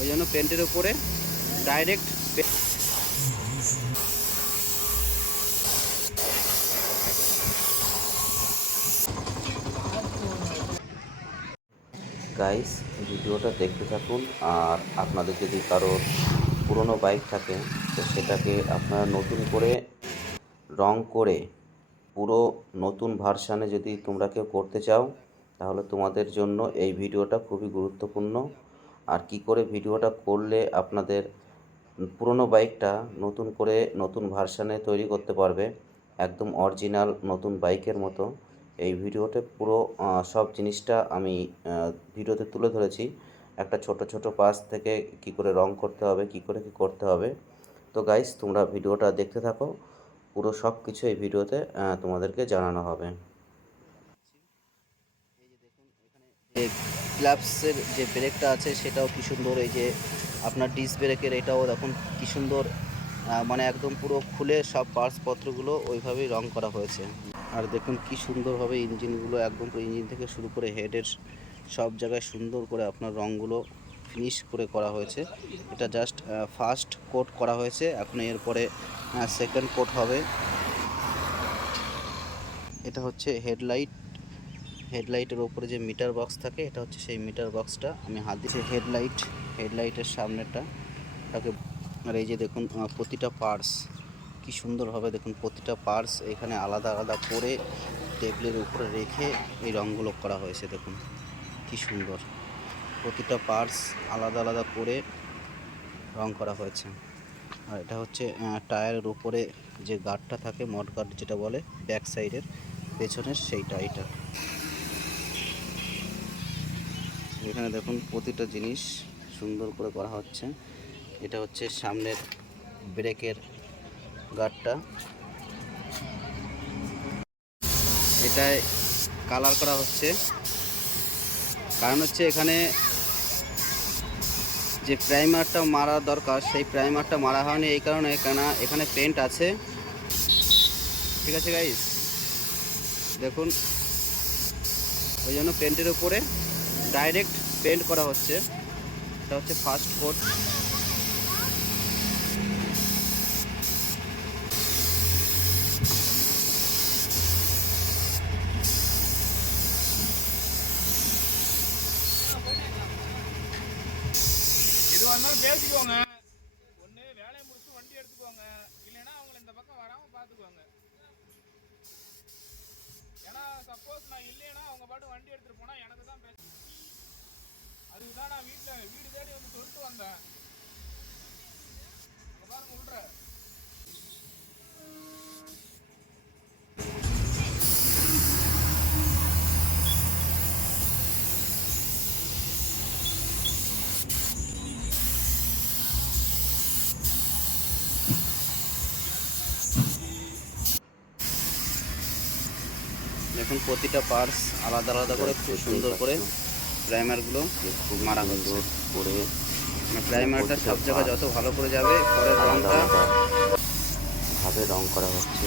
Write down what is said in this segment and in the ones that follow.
ওই জন্য পেন্টের উপরে ডাইরেক্ট গাইস, ভিডিওটা দেখতে থাকুন। আর আপনাদের যদি কারো পুরনো বাইক থাকে তো সেটাকে আপনারা নতুন করে রং করে পুরো নতুন ভার্সানে যদি তোমরা কেউ করতে চাও তাহলে তোমাদের জন্য এই ভিডিওটা খুবই গুরুত্বপূর্ণ। আর কি করে ভিডিওটা করলে আপনাদের পুরনো বাইকটা নতুন করে নতুন ভার্সানে তৈরি করতে পারবে একদম অরিজিনাল নতুন বাইকের মতো, এই ভিডিওতে পুরো সব জিনিসটা আমি ভিডিওতে তুলে ধরেছি। একটা ছোট ছোট পাশ থেকে কি করে রং করতে হবে, কি করে কি করতে হবে। তো গাইস, তোমরা ভিডিওটা দেখতে থাকো, পুরো সব কিছু এই ভিডিওতে তোমাদেরকে জানানো হবে। যে ক্লাপসের যে ব্রেকটা আছে সেটাও কি সুন্দর, এই যে আপনার ডিস্ক ব্রেকের এটাও দেখুন কি সুন্দর, মানে একদম পুরো খুলে সব পার্টসপত্রগুলো ওইভাবেই রং করা হয়েছে। আর দেখুন কি সুন্দরভাবে ইঞ্জিনগুলো একদম পুরো ইঞ্জিন থেকে শুরু করে হেডের সব জায়গায় সুন্দর করে আপনার রঙগুলো ফিনিশ করে করা হয়েছে। এটা জাস্ট ফার্স্ট কোট করা হয়েছে, এখন এরপরে সেকেন্ড কোট হবে। এটা হচ্ছে হেডলাইটের ওপরে যে মিটার বক্স থাকে, এটা হচ্ছে সেই মিটার বক্সটা। আমি হাত দিচ্ছি হেডলাইটের সামনেটা তাকে। আর এই যে দেখুন প্রতিটা পার্টস কি সুন্দরভাবে দেখুন, প্রতিটা পার্টস এখানে আলাদা আলাদা করে টেবিলের উপরে রেখে এই রঙগুলো করা হয়েছে। দেখুন কি সুন্দর, প্রতিটা পার্টস আলাদা আলাদা করে রং করা হয়েছে। আর এটা হচ্ছে টায়ারের উপরে যে গার্ডটা থাকে, মড গার্ড যেটা বলে, ব্যাক সাইডের পেছনের সেইটা। এটা এখানে দেখুন প্রতিটা জিনিস সুন্দর করে করা হচ্ছে। এটা হচ্ছে সামনের ব্রেকের গার্ডটা, এটায় কালার করা হচ্ছে। কারণ হচ্ছে এখানে যে প্রাইমারটা মারা দরকার সেই প্রাইমারটা মারা হয়নি, এই কারণে কেন এখানে পেন্ট আছে। ঠিক আছে গাইস, দেখুন ওই জন্য পেন্টের উপরে ডাইরেক্ট পেন্ট করা হচ্ছে। এটা হচ্ছে ফার্স্ট কোট। எதுவாக இருந்தாலும் பேசிக்கோங்க. ஒன்று வேலையை முடிச்சு வண்டி எடுத்துக்கோங்க, இல்லைன்னா அவங்கள இந்த பக்கம் வராமல் பார்த்துக்குவாங்க. ஏன்னா சப்போஸ் நான் இல்லைன்னா அவங்க பாட்டு வண்டி எடுத்துகிட்டு போனால் எனக்கு தான் பேச. அதுக்கு தான் நான் வீடு தேடி வந்து சொல்லிட்டு வந்தேன். பாருங்க விட்ற দেখুন প্রতিটা পার্টস আলাদা আলাদা করে খুব সুন্দর করে প্রাইমারগুলো মারা হচ্ছে। করে মানে প্রাইমারটা সব জায়গায় যত ভালো করে যাবে পরের রঙটা ভাবে রং করা হচ্ছে।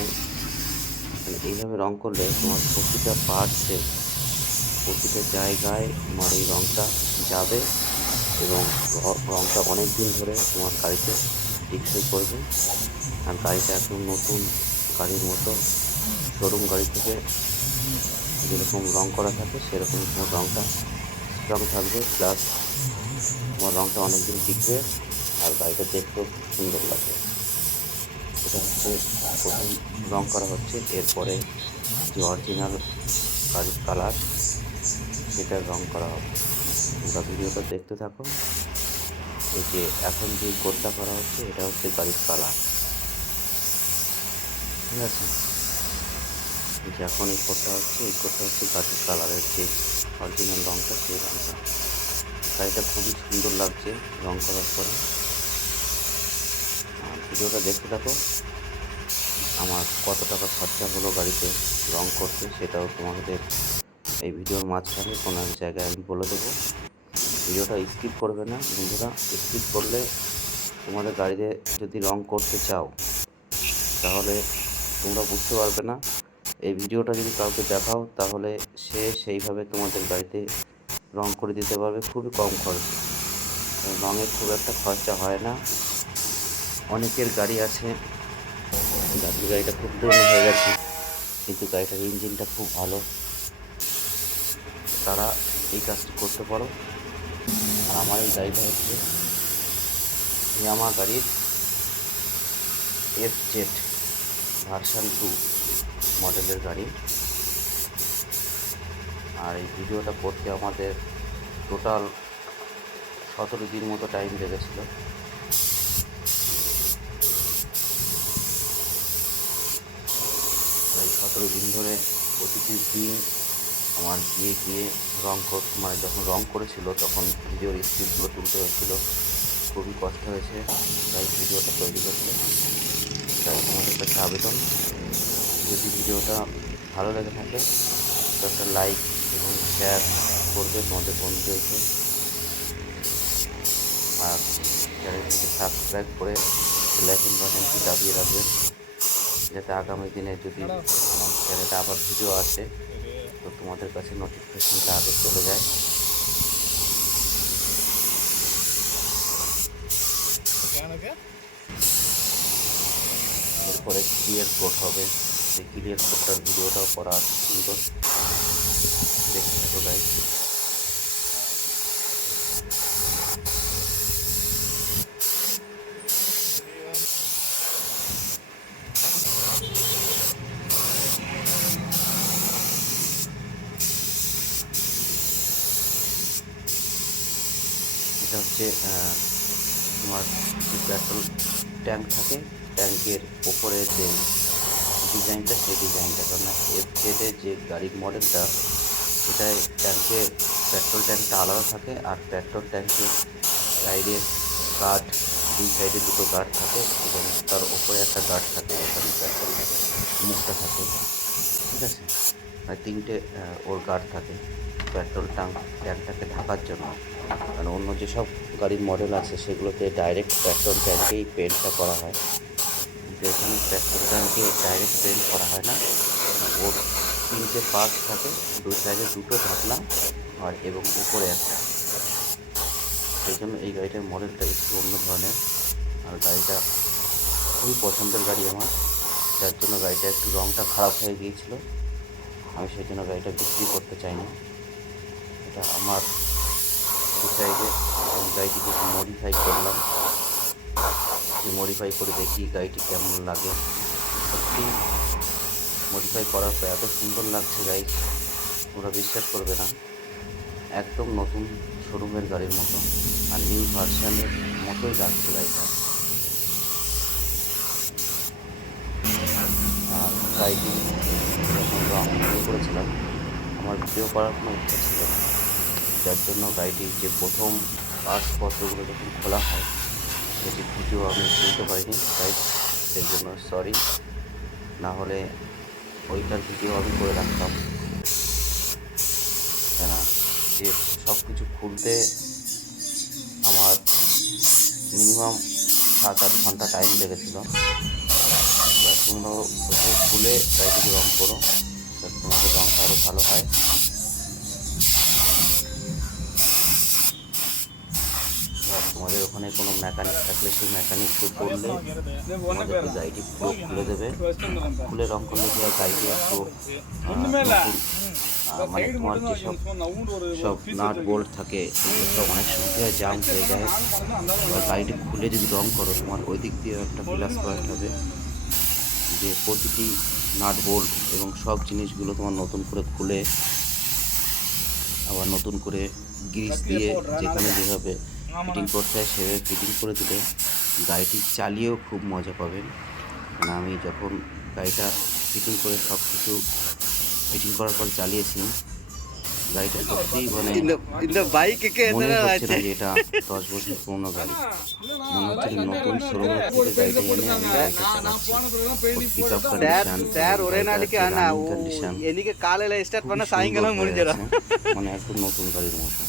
এইভাবে রং করলে তোমার প্রতিটা পার্টসে প্রতিটা জায়গায় তোমার এই রংটা যাবে এবং রংটা অনেক দিন ধরে তোমার গাড়িতে টিকসই করবে। আর গাড়িটা একদম নতুন গাড়ির মতো শোরুম গাড়ি থেকে যেরকম রং করা থাকে সেরকম তোমার রংটা স্ট্রং থাকবে, প্লাস তোমার রংটা অনেক দিন টিকবে আর গাড়িটা দেখতেও খুব সুন্দর লাগবে। এটা হচ্ছে প্রথম রং করা হচ্ছে। এরপরে যে অরিজিনাল গাড়ির কালার সেটার রং করা হবে। তোমরা ভিডিওটা দেখতে থাকো। এই যে এখন যে কোডটা করা হচ্ছে এটা হচ্ছে গাড়ির কালার, ঠিক আছে। যে এখন এই কোডটা হচ্ছে গাড়ির কালারের যে অরিজিনাল রংটা, সেই রংটা। গাড়িটা খুবই সুন্দর লাগছে রং করার পরে। ভিডিওটা দেখতে থাকো। আমার কত টাকা খরচা হলো গাড়িতে রং করতে সেটাও তোমাদের এই ভিডিওর মাঝখানে কোনো এক জায়গায় আমি বলে দেবো। ভিডিওটা স্কিপ করবে না বন্ধুরা, স্কিপ করলে তোমাদের গাড়িতে যদি রং করতে চাও তাহলে তোমরা বুঝতে পারবে না। এই ভিডিওটা যদি কাউকে দেখাও তাহলে সে সেইভাবে তোমাদের গাড়িতে রং করে দিতে পারবে খুবই কম খরচে। রঙে খুব একটা খরচা হয় না। অনেকের গাড়ি আছে যাদের গাড়িটা খুব পুরনো হয়ে গেছে কিন্তু গাড়িটার ইঞ্জিনটা খুব ভালো, তারা এই কাজটি করতে পারো। আর আমার এই গাড়িটা হচ্ছে ইয়ামাহা গাড়ির FZ ভার্সান 2 মডেলের গাড়ি। আর এই ভিডিওটা করতে আমাদের টোটাল 17 দিন মতো টাইম লেগেছিল। এই 17 দিন ধরে প্রতিটি দিন আমার গিয়ে গিয়ে মানে যখন রং করেছিল তখন ভিডিওর স্ক্রিপ্টগুলো তুলতে হয়েছিল, খুবই কষ্ট হয়েছে তাই ভিডিওটা তৈরি করতে। তাই তোমাদের কাছে আবেদন, যদি ভিডিওটা ভালো লেগে থাকে তো একটা লাইক এবং শেয়ার করবে তোমাদের বন্ধুদেরকে, আর চ্যানেলটিকে সাবস্ক্রাইব করে বেল বাটনটি দাবিয়ে রাখবেন যাতে আগামী দিনে যদি আমার চ্যানেলে আবার ভিডিও আসে তো তোমাদের কাছে নোটিফিকেশনটা আগে চলে যায়। এরপরে ক্লিয়ার কোড হবে, সেই ক্লিয়ার কোডটার ভিডিওটাও করা আছে সুন্দর, দেখতে থাকো গাইস। এটা হচ্ছে তোমার যে পেট্রোল ট্যাঙ্ক থাকে, ট্যাঙ্কের ওপরে যে ডিজাইনটা সেই ডিজাইনটা, কারণ FZ যে গাড়ির মডেলটা এটায় ট্যাঙ্কের পেট্রোল ট্যাঙ্কটা আলাদা থাকে আর পেট্রোল ট্যাঙ্কের সাইডের গার্ড, দুই সাইডে দুটো গার্ড থাকে এবং তার ওপরে একটা গার্ড থাকে যেখানে পেট্রোল মুখটা থাকে, ঠিক আছে। আর তিনটে ওর গার্ড থাকে পেট্রোল ট্যাঙ্কটাকে ঢাকার জন্য। কারণ অন্য যেসব গাড়ির মডেল আছে সেগুলোতে ডাইরেক্ট পেট্রোল ট্যাঙ্কেই পেন্টটা করা হয়, কিন্তু এখানে পেট্রোল ট্যাঙ্কে ডাইরেক্ট পেন্ট করা হয় না। ওর তিনটে পার্ট থাকে, দুই সাইডে দুটো ঢাকনা আর এবং উপরে একটা, সেই জন্য এই গাড়িটার মডেলটা একটু অন্য ধরনের। আর গাড়িটা খুবই পছন্দের গাড়ি আমার, যার জন্য গাড়িটা একটু রঙটা খারাপ হয়ে গিয়েছিল, আমি সেই জন্য গাড়িটা বিক্রি করতে চাইনি। এটা আমার ডিসাইডে আমি গাড়িটিকে একটু মডিফাই করলাম, মডিফাই করে দেখি গাড়িটি কেমন লাগে। সত্যি মডিফাই করার পর এত সুন্দর লাগছে গাইজ, তোমরা বিশ্বাস করবে না, একদম নতুন শোরুমের গাড়ির মতো আর নিউ ভার্সানের মতোই লাগছে গাড়িটা। আর গাড়িটি যখন রং করেছিলাম আমার ভিডিও করার কোনো ইচ্ছা ছিল না, যার জন্য গাড়িটির যে প্রথম পার্টসপত্রগুলো যখন খোলা হয় সেটি ভিডিও আমি তুলতে পারিনি গাইজ, সেই জন্য সরি, না হলে ওইটার ভিডিও আমি করে রাখতাম। কেন যে সব কিছু খুলতে আমার মিনিমাম 7-8 ঘন্টা টাইম লেগেছিলো। তোমরা ওইভাবে খুলে গাড়িটিকে রং করো যাতে তোমাদের রংটা আরও ভালো হয়। তোমাদের ওখানে কোনো মেকানিক থাকলে সেই মেকানিককে বললে তোমাদেরকে গাড়িটি পুরো খুলে দেবে, খুলে রং করলে কি আর গাড়িটি একটু মানে তোমার যেসব নাট বোল্ট থাকে সব অনেক সুবিধা জাম হয়ে যায়। এবার গাড়িটি খুলে যদি রং করো তোমার ওই দিক দিয়ে একটা প্লাস পয়েন্ট হবে যে প্রতিটি নাট বোল্ট এবং সব জিনিসগুলো তোমার নতুন করে খুলে আবার নতুন করে গ্রিস দিয়ে যেখানে যেভাবে ফিটিং করতে হয় সেভাবে ফিটিং করে দিলে গাড়িটি চালিয়েও খুব মজা পাবেন। মানে আমি যখন গাড়িটা ফিটিং করে সব কিছু ফিটিং করার পর চালিয়েছি, গাড়িটা সত্যিই মানে মনে হচ্ছে না যে এটা 10 বছর পুরনো গাড়ি, মনে হচ্ছে নতুন শোরুমের থেকে গাড়িটা এনে আমি গাড়িটা চালাচ্ছি। পিক আপ কন্ডিশন মানে একদম নতুন গাড়ির মতো।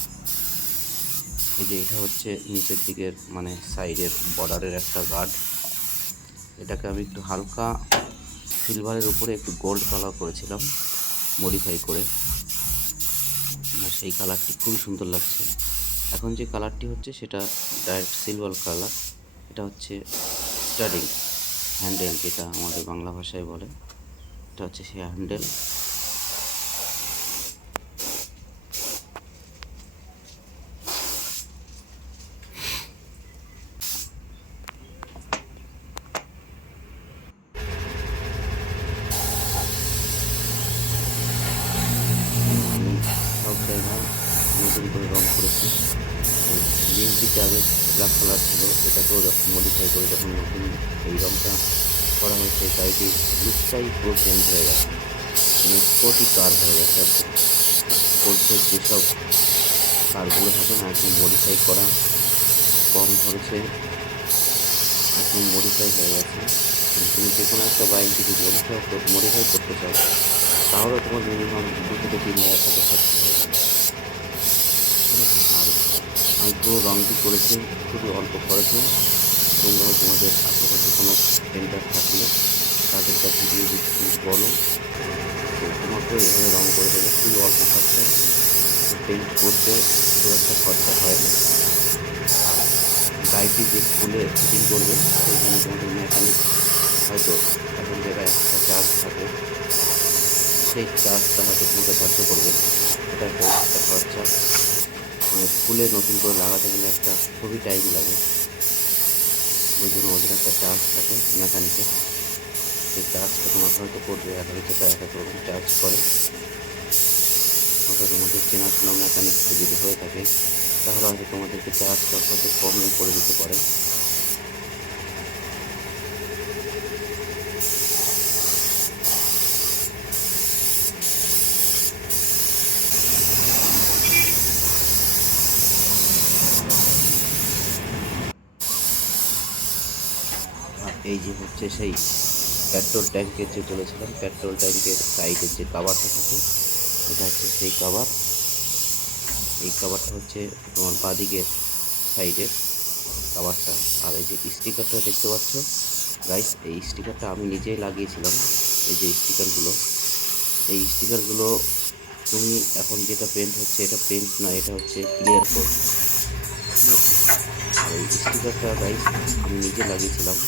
এই যে এটা হচ্ছে নিচের দিকের মানে সাইডের বর্ডারের একটা গার্ড, এটাকে আমি একটু হালকা সিলভারের উপরে একটু গোল্ড কালার করেছিলাম মডিফাই করে, আর সেই কালারটি খুবই সুন্দর লাগছে। এখন যে কালারটি হচ্ছে সেটা ডাইরেক্ট সিলভার কালার। এটা হচ্ছে স্টাডিং হ্যান্ডেল, যেটা আমাদের বাংলা ভাষায় বলে। এটা হচ্ছে সেই হ্যান্ডেল। আমি সব জায়গায় নতুন করে রং করেছি। লিঙ্কটিতে আগে ব্ল্যাক কালার ছিল, এটাকেও যখন মডিফাই করে যখন নতুন এই রংটা করা হয়েছে, গাড়িটির লুকটাই পুরো চেঞ্জ হয়ে গেছে, মানে স্পোর্টি কার হয়ে গেছে একদম। স্পোর্টসের যেসব কারগুলো থাকে না, একদম মডিফাই করা, কম খরচে একদম মডিফাই হয়ে গেছে। তুমি যে কোনো একটা বাইক যদি মডিফাই করতে চাও, তাহলে তোমার মিনিমাম 2 থেকে 3 হাজার টাকা খরচ হয়ে যাবে। আর আমি পুরো রঙটি করেছি খুবই অল্প খরচে। তোমরাও তোমাদের আশেপাশে কোনো পেন্টার থাকলে তাদের কাছে গিয়ে যদি বলো, তো তোমাকেও এভাবে রঙ করে দেবে খুবই অল্প খরচায়। পেন্ট করতে খুব একটা খরচা হয় না। আর গাড়িটি যে খুলে ফিটিং করবে, সেইখানে তোমাদের মেকানিক হয়তো এখন জায়গায় একটা চার্জ থাকে, সেই চার্জটা হয়তো তোমাকে ধার্য করবে। এটা একটা এক্সট্রা খরচা। মানে খুলে নতুন করে লাগাতে গেলে একটা খুবই টাইম লাগে, ওই জন্য ওদের একটা চার্জ থাকে মেকানিকের। সেই চার্জটা তোমাকে হয়তো করবে, একটা টাকা এক রকম চার্জ করে। ওটা তোমাদের চেনাশোনা মেকানিক যদি হয়ে থাকে, তাহলে হয়তো তোমাদেরকে চার্জটা হয়তো কমে করে দিতে পারে। আর এই যে হচ্ছে সেই পেট্রোল ট্যাঙ্কের যে বলেছিলাম, পেট্রোল ট্যাঙ্কের সাইডের যে কাভারটা থাকে, এটা হচ্ছে সেই কাভার। এই কাভারটা হচ্ছে তোমার বাঁদিকের সাইডের কাভারটা। আর এই যে স্টিকারটা দেখতে পাচ্ছ গাইস, এই স্টিকারটা আমি নিজেই লাগিয়েছিলাম। এই যে স্টিকারগুলো, এই স্টিকারগুলো তুমি এখন যেটা পেন্ট হচ্ছে, এটা পেন্ট না, এটা হচ্ছে ক্লিয়ার কোড, ঠিক আছে? আর এই স্টিকারটা গাইস আমি নিজে লাগিয়েছিলাম।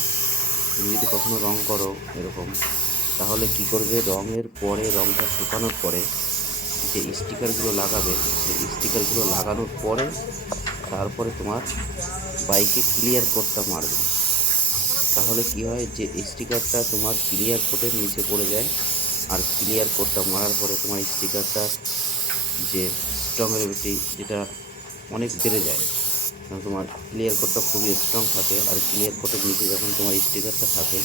তুমি যদি কখনো রং করো এরকম, তাহলে কি করবে, রঙের পরে, রংটা শুকানোর পরে যে স্টিকারগুলো লাগাবে, সেই স্টিকারগুলো লাগানোর পরে তারপরে তোমার বাইকে ক্লিয়ার কোডটা মারবে। তাহলে কি হয়, যে স্টিকারটা তোমার ক্লিয়ার কোডের নিচে পড়ে যায়। আর ক্লিয়ার কোডটা মারার পরে তোমার স্টিকারটা যে স্ট্রংয়েবিলিটি, যেটা অনেক বেড়ে যায়। কারণ তোমার ক্লিয়ার কোডটা খুবই স্ট্রং থাকে, আর ক্লিয়ার কোডের নিচে যখন তোমার স্টিকারটা থাকে,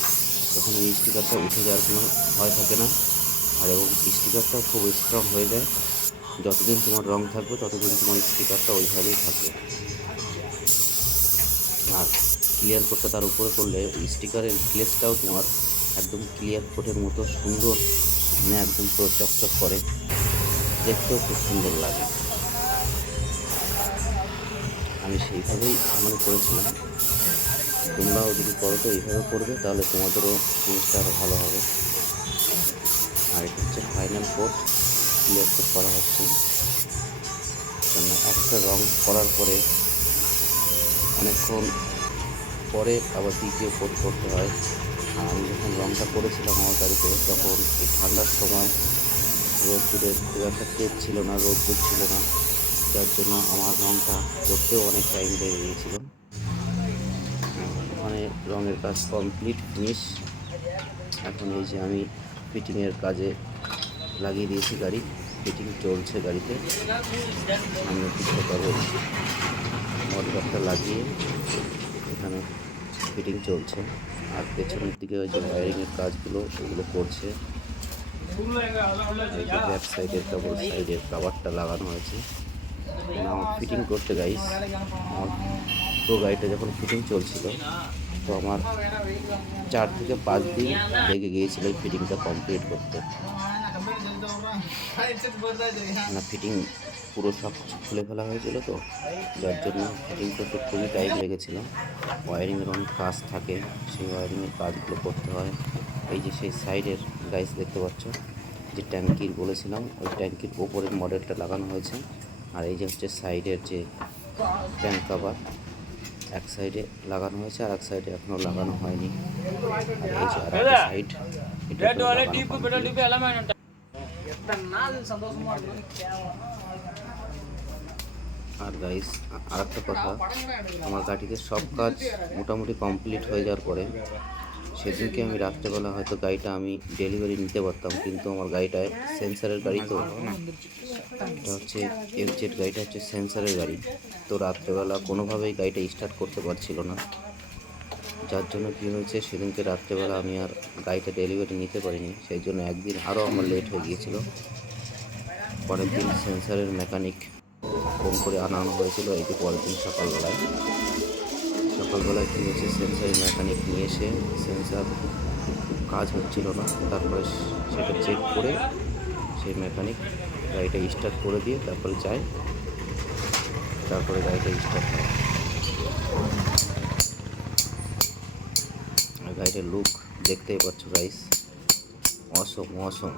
তখন ওই স্টিকারটা উঠে যাওয়ার কোনো ভয় থাকে না। আর এবং স্টিকারটা খুব স্ট্রং হয়ে যায়। যতদিন তোমার রং থাকবে, ততদিন তোমার স্টিকারটা ওইভাবেই থাকবে। আর ক্লিয়ার কোডটা তার উপরে করলে স্টিকারের গ্লেজটাও তোমার একদম ক্লিয়ার কোডের মতো সুন্দর, মানে একদম পুরো চকচক করে, দেখতেও খুব সুন্দর লাগে। আমি সেইভাবেই মানে করেছিলাম। তোমরাও যদি করো তো এইভাবে করবে, তাহলে তোমাদেরও জিনিসটা আরও ভালো হবে। আর এটা হচ্ছে ফাইনাল কোড, ক্লিয়ার কোড করা হচ্ছে। কেন একটা রং করার পরে অনেকক্ষণ পরে আবার দ্বিতীয় কোট করতে হয়। আর আমি যখন রংটা করেছিলাম আমার গাড়িতে, তখন এই ঠান্ডার সময় রোদ্দুরের খুব একটা তেজ ছিল না, রোদ্দুর ছিল না, যার জন্য আমার রংটা করতেও অনেক টাইম লেগে গিয়েছিল। ওখানে রঙের কাজ কমপ্লিট ফিনিশ। এখন এই যে আমি ফিটিংয়ের কাজে লাগিয়ে দিয়েছি গাড়ি, ফিটিং চলছে গাড়িতে। সামনে দিকটা কেবল মটরটা লাগিয়ে এখানে ফিটিং চলছে। আর পেছনের দিকে ওই যে ওয়্যারিংয়ের কাজগুলো, ওগুলো করছে। এই যে ব্যাক সাইডের কেবল সাইডের কাভারটা লাগানো হয়েছে। আমার ফিটিং করতে গাইস, আমার পুরো গাড়িটা যখন ফিটিং চলছিল, তো আমার 4 থেকে 5 দিন লেগে গিয়েছিল এই ফিটিংটা কমপ্লিট করতে। না, ফিটিং পুরো সব কিছু খুলে ফেলা হয়েছিল, তো যার জন্য ফিটিং করতে খুবই টাইম লেগেছিল। ওয়্যারিংয়ের অনেক কাজ থাকে, সেই ওয়্যারিংয়ের কাজগুলো করতে হয়। এই যে সেই সাইডের গাইস দেখতে পাচ্ছ, যে ট্যাঙ্কির বলেছিলাম, ওই ট্যাঙ্কির ওপরের মডেলটা লাগানো হয়েছে। আর এই যে হচ্ছে সাইডের যে ফ্যান কাভার এক সাইডে লাগানো হয়েছে, আর এক সাইডে এখনো লাগানো হয়নি। আর এই যে আর একটা সাইড, এটা লাগানো complete। আর গাইস আর একটা কথা, আমার গাড়িতে সব কাজ মোটামুটি কমপ্লিট হয়ে যাওয়ার পরে সেদিনকে আমি রাত্রেবেলা হয়তো গাড়িটা আমি ডেলিভারি নিতে পারতাম, কিন্তু আমার গাড়িটায় সেন্সারের গাড়ি, তো এটা হচ্ছে এফজেড গাড়িটা হচ্ছে সেন্সারের গাড়ি, তো রাত্রেবেলা কোনোভাবেই গাড়িটা স্টার্ট করতে পারছিল না। যার জন্য কী হয়েছে, সেদিনকে রাত্রেবেলা আমি আর গাড়িটা ডেলিভারি নিতে পারিনি, সেই জন্য একদিন আরও আমার লেট হয়ে গিয়েছিল। পরের দিন সেন্সারের মেকানিক ফোন করে আনানো হয়েছিল, এই যে পরের দিন সকালবেলায় কী হয়েছে, সেন্সারের মেকানিক নিয়ে এসে সেন্সার কাজ হচ্ছিল না, তারপরে সেটা চেক করে সেই মেকানিক গাড়িটা স্টার্ট করে দিয়ে তারপরে যায়, তারপরে গাড়িটা স্টার্ট হয়। আর গাড়িটার লুক দেখতেই পাচ্ছ গাইস, অসম অসম,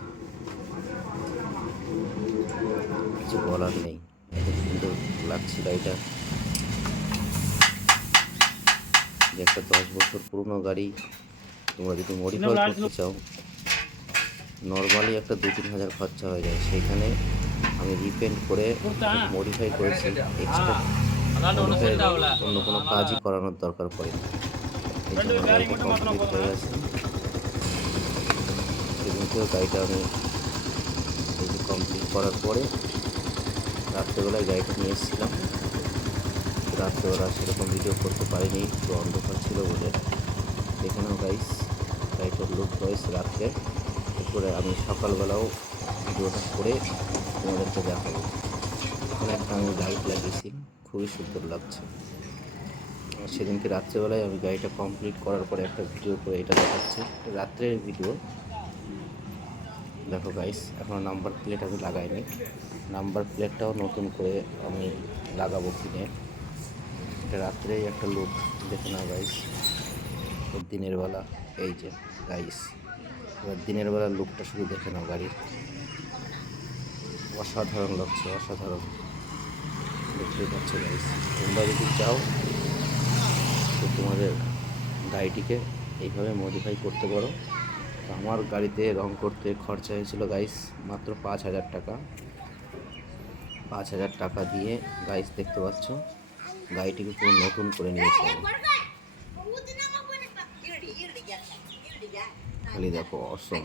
কিছু বলার নেই, এত সুন্দর লাগছে গাড়িটা। যে একটা 10 বছর পুরনো গাড়ি তোমরা যদি মডিফাই করতে চাও, নর্মালি একটা 2-3 হাজার খরচা হয়ে যায়, সেইখানে আমি রিপেন্ট করে মডিফাই করেছি, এক্সট্রা অন্য কোনো কাজই করানোর দরকার পড়ে না। এই জন্য গাড়িটা কমপ্লিট হয়ে আছে। সেদিনকেও গাড়িটা আমি এই যে কমপ্লিট করার পরে রাত্রেবেলায় গাড়িটা নিয়ে এসেছিলাম। রাত্রেবেলা সেরকম ভিডিও করতে পারিনি, একটু অন্ধকার ছিল বলে। এখানেও গাইস গাড়িটার লুক গাইস রাত্রে, এরপরে আমি সকালবেলাও ভিডিওটা করে তোমাদেরকে দেখাবো। এখানে একটা আমি লাইট লাগিয়েছি, খুবই সুন্দর লাগছে। সেদিনকে রাত্রেবেলায় আমি গাড়িটা কমপ্লিট করার পরে একটা ভিডিও করে এটা দেখাচ্ছি, রাত্রের ভিডিও। দেখো গাইস, এখনও নাম্বার প্লেট আমি লাগাইনি, নাম্বার প্লেটটাও নতুন করে আমি লাগাবো কিনে। এটা রাত্রেই একটা লুক দেখে নাও গাইস, দিনের বেলা এই যে গাইস, এবার দিনের বেলার লুকটা শুধু দেখে নাও গাড়ির, অসাধারণ লাগছে, অসাধারণ দেখতেই পাচ্ছ গাইস। তোমরা যদি চাও তো তোমাদের গাড়িটিকে এইভাবে মডিফাই করতে পারো। তো আমার গাড়িতে রং করতে খরচা হয়েছিল গাইস মাত্র 5,000 টাকা। 5,000 টাকা দিয়ে গাইস দেখতে পাচ্ছ গাড়িটিকে পুরো নতুন করে নিয়েছি আমি। খালি দেখো অসম।